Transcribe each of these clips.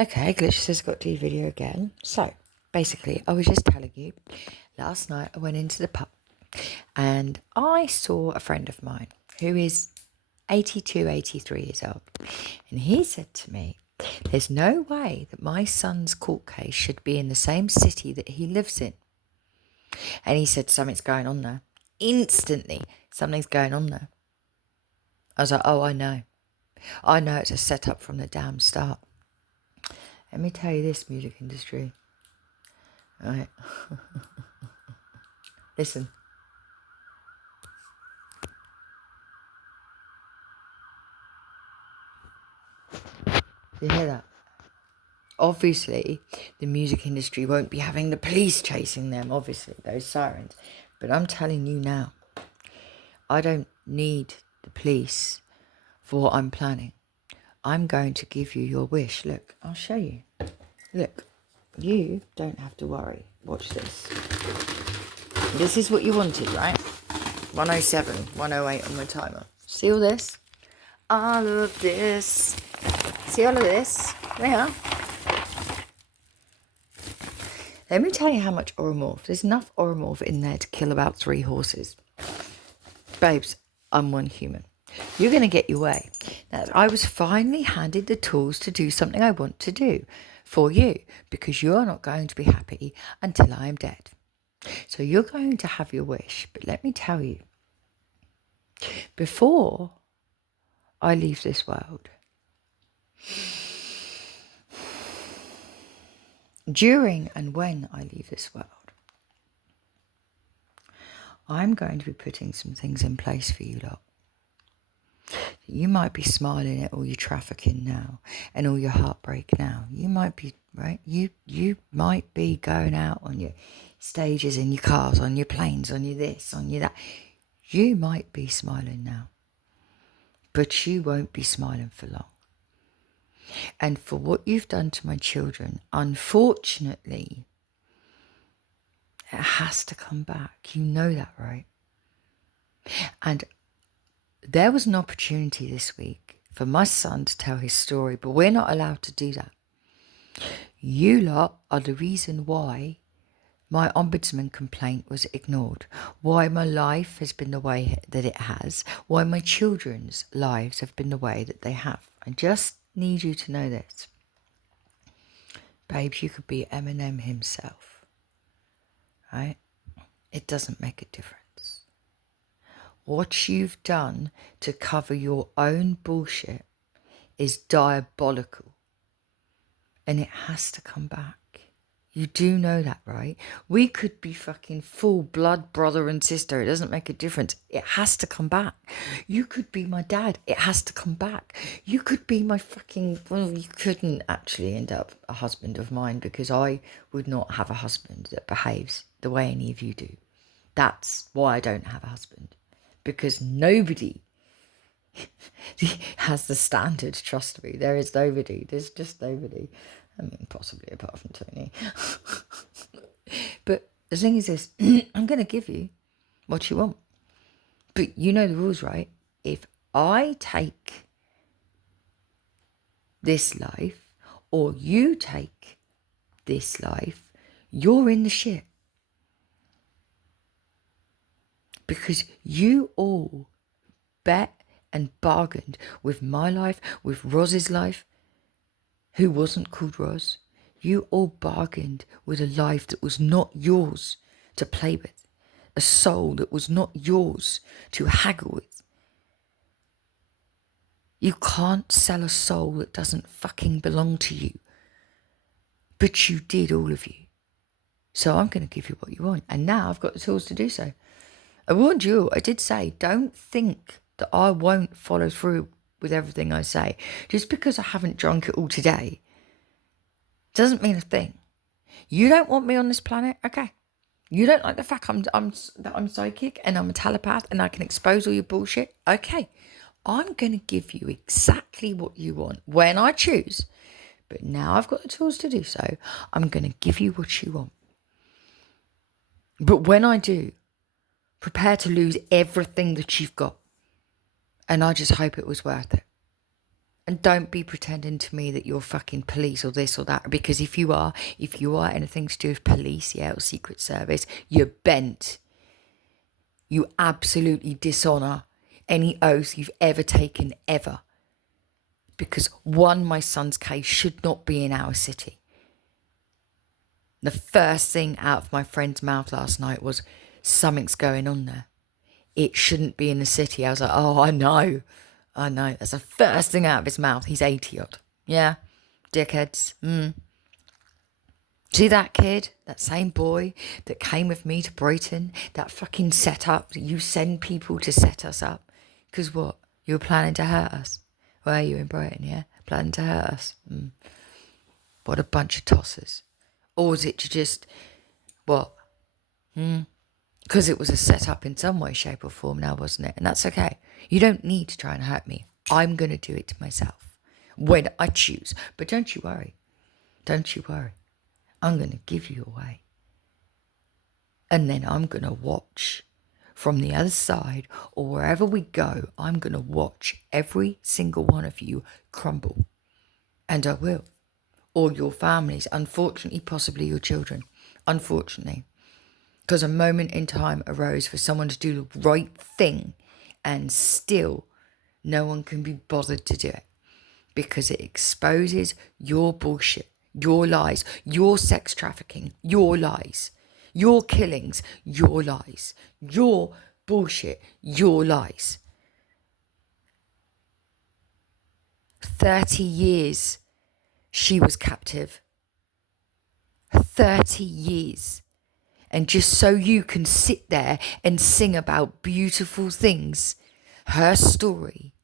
Okay, Glitch says got to do video again. So, basically, I was just telling you, last night I went into the pub and I saw a friend of mine who is 82, 83 years old. And he said to me, there's no way that my son's court case should be in the same city that he lives in. And he said, something's going on there. Instantly, something's going on there. I was like, oh, I know. I know it's a setup from the damn start. Let me tell you this, music industry. All right. Listen. You hear that? Obviously, the music industry won't be having the police chasing them, obviously, those sirens. But I'm telling you now, I don't need the police for what I'm planning. I'm going to give you your wish. Look, I'll show you. Look, you don't have to worry. Watch this. This is what you wanted, right? 107, 108 on my timer. See all this? All of this. See all of this? Yeah. Let me tell you how much oromorph. There's enough oromorph in there to kill about 3 horses. Babes, I'm one human. You're going to get your way. Now, I was finally handed the tools to do something I want to do for you, because you're not going to be happy until I am dead. So you're going to have your wish. But let me tell you, before I leave this world, during and when I leave this world, I'm going to be putting some things in place for you lot. You might be smiling at all your trafficking now and all your heartbreak now. You might be, right? You might be going out on your stages in your cars, on your planes, on your this, on your that. You might be smiling now, but you won't be smiling for long. And for what you've done to my children, unfortunately, it has to come back. You know that, right? And there was an opportunity this week for my son to tell his story, but we're not allowed to do that. You lot are the reason why my ombudsman complaint was ignored, why my life has been the way that it has, why my children's lives have been the way that they have. I just need you to know this. Babes, you could be Eminem himself, right? It doesn't make a difference. What you've done to cover your own bullshit is diabolical. And it has to come back. You do know that, right? We could be fucking full blood brother and sister. It doesn't make a difference. It has to come back. You could be my dad. It has to come back. You could be my fucking... Well, you couldn't actually end up a husband of mine, because I would not have a husband that behaves the way any of you do. That's why I don't have a husband. Because nobody has the standard, trust me. There is nobody. There's just nobody. I mean, possibly apart from Tony. But the thing is this, I'm going to give you what you want. But you know the rules, right? If I take this life, or you take this life, you're in the shit. Because you all bet and bargained with my life, with Roz's life, who wasn't called Roz. You all bargained with a life that was not yours to play with, a soul that was not yours to haggle with. You can't sell a soul that doesn't fucking belong to you. But you did, all of you. So I'm going to give you what you want. And now I've got the tools to do so. I warned you, I did say, don't think that I won't follow through with everything I say. Just because I haven't drunk it all today doesn't mean a thing. You don't want me on this planet? Okay. You don't like the fact that I'm psychic and I'm a telepath and I can expose all your bullshit? Okay. I'm going to give you exactly what you want when I choose. But now I've got the tools to do so. I'm going to give you what you want. But when I do, prepare to lose everything that you've got. And I just hope it was worth it. And don't be pretending to me that you're fucking police or this or that, because if you are anything to do with police, yeah, or Secret Service, you're bent. You absolutely dishonour any oath you've ever taken, ever. Because one, my son's case should not be in our city. The first thing out of my friend's mouth last night was, something's going on there. It shouldn't be in the city. I was like, oh, I know. That's the first thing out of his mouth. He's 80 odd. Yeah, dickheads. See that kid, that same boy that came with me to Brighton, that fucking setup that you send people to set us up. Because what? You were planning to hurt us. Were you in Brighton, yeah? Planning to hurt us. What a bunch of tossers. Or was it to just, what? Because it was a setup in some way, shape or form now, wasn't it? And that's okay. You don't need to try and hurt me. I'm going to do it to myself when I choose. But don't you worry. Don't you worry. I'm going to give you away. And then I'm going to watch from the other side, or wherever we go, I'm going to watch every single one of you crumble. And I will. Or your families, unfortunately, possibly your children. Unfortunately. Because a moment in time arose for someone to do the right thing, and still no one can be bothered to do it. Because it exposes your bullshit, your lies, your sex trafficking, your lies, your killings, your lies, your bullshit, your lies. 30 years she was captive. 30 years. And just so you can sit there and sing about beautiful things, her story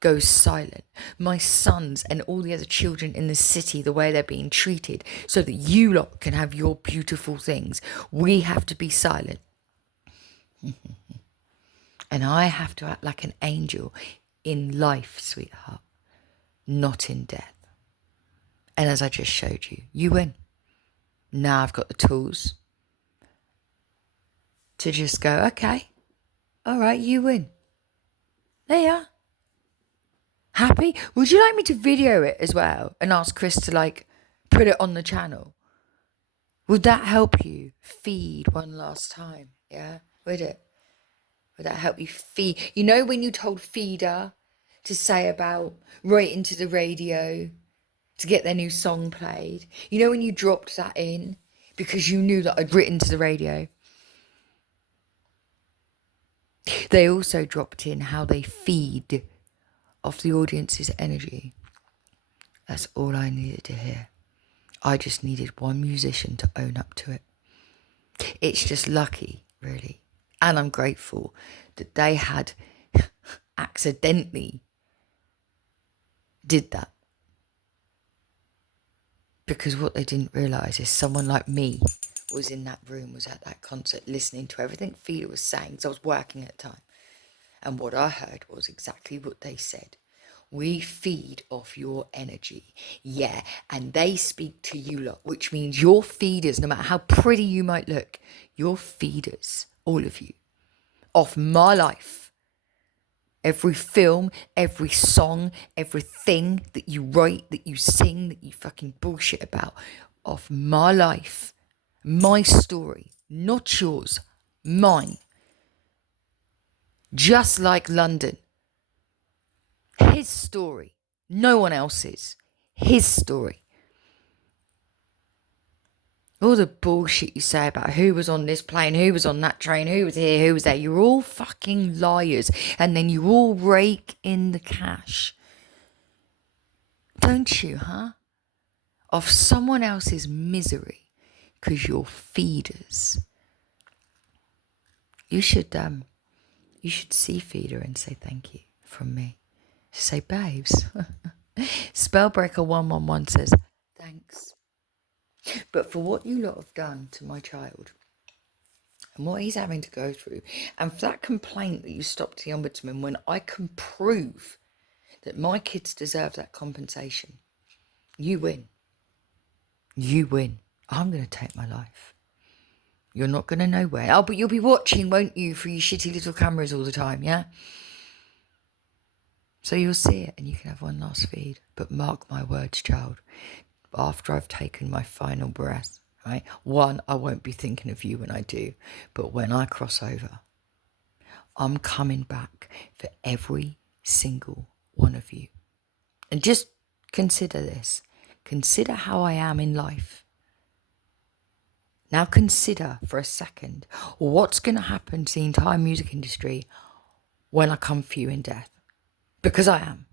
goes silent. My sons and all the other children in the city, the way they're being treated, so that you lot can have your beautiful things. We have to be silent. And I have to act like an angel in life, sweetheart, not in death. And as I just showed you, you win. Now I've got the tools to just go, okay, all right, you win. There you are. Happy? Would you like me to video it as well and ask Chris to like put it on the channel? Would that help you feed one last time? Yeah, would it? Would that help you feed? You know when you told Feeder to say about right into the radio to get their new song played? You know when you dropped that in because you knew that I'd written to the radio? They also dropped in how they feed off the audience's energy. That's all I needed to hear. I just needed one musician to own up to it. It's just lucky, really. And I'm grateful that they had accidentally did that. Because what they didn't realise is someone like me was in that room, was at that concert, listening to everything Feeder was saying, because I was working at the time. And what I heard was exactly what they said. We feed off your energy. Yeah, and they speak to you lot, which means your feeders, no matter how pretty you might look, your feeders, all of you, off my life. Every film, every song, everything that you write, that you sing, that you fucking bullshit about, off my life, my story, not yours, mine. Just like London. His story, no one else's. His story. All the bullshit you say about who was on this plane, who was on that train, who was here, who was there. You're all fucking liars. And then you all rake in the cash. Don't you, huh? Of someone else's misery. Because you're feeders. You should see Feeder and say thank you from me. Say, babes. Spellbreaker111 says, thanks. But for what you lot have done to my child and what he's having to go through, and for that complaint that you stopped the ombudsman when I can prove that my kids deserve that compensation, you win. You win. I'm going to take my life. You're not going to know where. Oh, but you'll be watching, won't you, through your shitty little cameras all the time, yeah? So you'll see it and you can have one last feed. But mark my words, child, after I've taken my final breath, right? One, I won't be thinking of you when I do. But when I cross over, I'm coming back for every single one of you. And just consider this. Consider how I am in life. Now consider for a second what's going to happen to the entire music industry when I come for you in death. Because I am.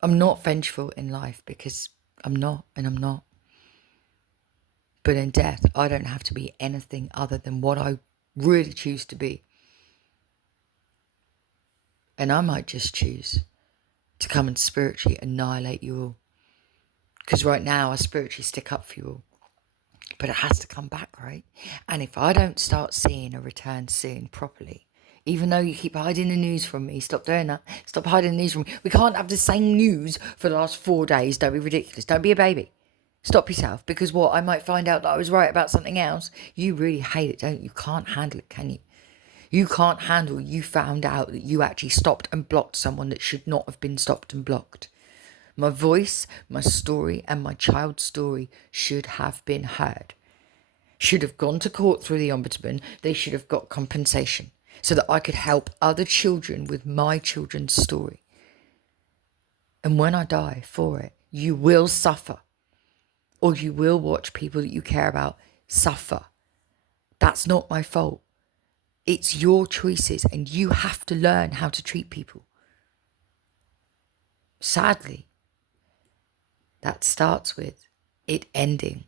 I'm not vengeful in life because I'm not, and I'm not. But in death, I don't have to be anything other than what I really choose to be. And I might just choose to come and spiritually annihilate you all. Because right now, I spiritually stick up for you all. But it has to come back, right? And if I don't start seeing a return soon properly, even though you keep hiding the news from me, stop doing that. Stop hiding the news from me. We can't have the same news for the last 4 days. Don't be ridiculous. Don't be a baby. Stop yourself. Because what? I might find out that I was right about something else. You really hate it, don't you? You can't handle it, can you? You can't handle you found out that you actually stopped and blocked someone that should not have been stopped and blocked. My voice, my story, and my child's story should have been heard. Should have gone to court through the ombudsman. They should have got compensation so that I could help other children with my children's story. And when I die for it, you will suffer. Or you will watch people that you care about suffer. That's not my fault. It's your choices, and you have to learn how to treat people. Sadly, that starts with it ending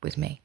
with me.